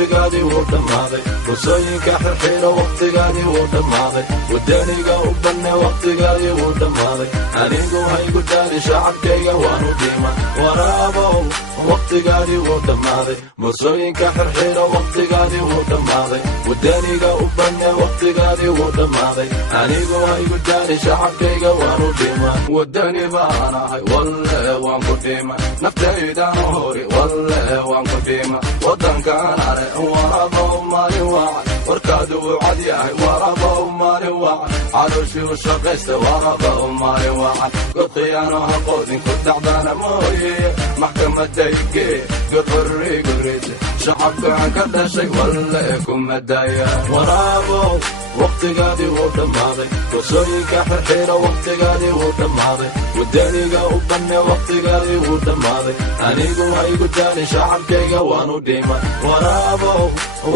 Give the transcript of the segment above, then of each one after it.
waqtigaadii wuu dhammaaday qosooyinka xirxiro waqtigaadii wuu dhammaaday wadaniga u banne waqtigaadii wuu dhammaaday anigu haygu daali shacabkayga waanu dhiima waraabow waqtigaadii wuu dhammaaday qosooyinka xirxiro waqtigaadii wuu dhammaaday wadaniga u banne waqtigaadii wuu dhammaaday anigu haygu daali shacabkayga waanu dhiima wadani baan ahay walle waan ku dhiima naftaydan hori walle waan ku dhiima wadankaan are warabow maalin waacan warkaadu wuu cad yahay warabow maalin waacan calooshii u shaqaysta warabow maalin waacan god khiyaano ha qoodin ku dhacdana mooye maxkamadayge god horriguride shacabkaan ka dhashay walle kuma daya waraabow waqtigaadii wuu dhammaaday qosooyinka xirxiro waqtigaadii wuu dhammaaday wadaniga u banne waqtigaadii wuu dhammaaday anigu haygu daali shacabkayga waanu dhiima waraabow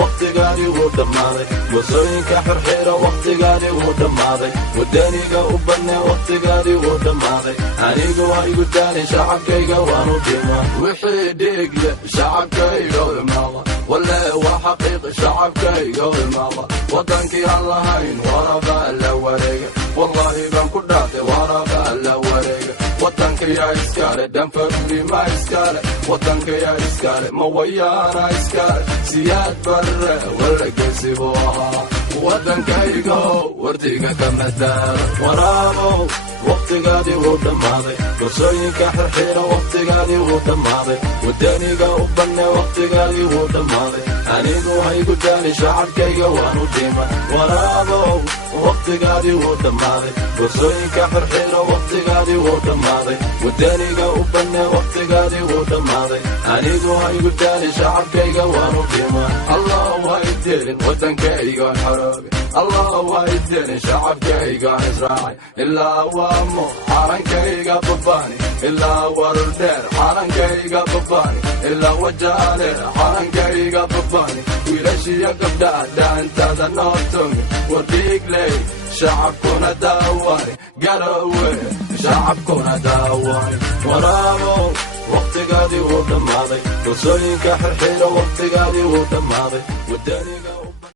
waqtigaadii wuu dhammaaday qosooyinka xirxiro waqtigaadii wuu dhammaaday wadaniga u banne waqtigaadii wuu dhammaaday anigu haygu daali shacabkayga waanu dhiima wixii dhiigle shacabkayga imaada walle waa xaqiiq shacabkayga imaada wadankii aan lahayn warabaa la wareega wallahi baan ku dhaartay warabaa la wareega wadanka yaa iskale dhanfagli ma iskale wadanka yaa iskale mawayaana iskale siyaad barre walla gesibu ahaa wadankaygo wardiga kama daaro waraabow waqtigaadii wuu dhammaaday qosooyinka xirxiro waqtigaadii wuu dhammaaday wadaniga u banne waqtigaadii wuu dhammaaday anigu haygu daali shacabkayga waanu dhiima waraabow waqtigaadii wuu dhammaaday qosooyinka xirxiro waqtigaadii wuu dhammaaday wadaniga u banne waqtigaadii wuu dhammaaday anigu haygu daali shacabkayga waanu dhiima allahu haydelin wadankaygaan xoroobe allahu haydelin shacabkaygaan israacay ilaa waamo xarankayga babani ilaa wardheer xarankayga babani ilaa wajaale xarankayga babani wiilashiya gabdhaha dhaantada noo tumi wardhiigley shacabkuna daawani garowe shacabkuna daawani waraabow waqtigaadii wuu dhammaaday qosooyinka xirxiro waqtigaadii wuu dhammaaday wadaniga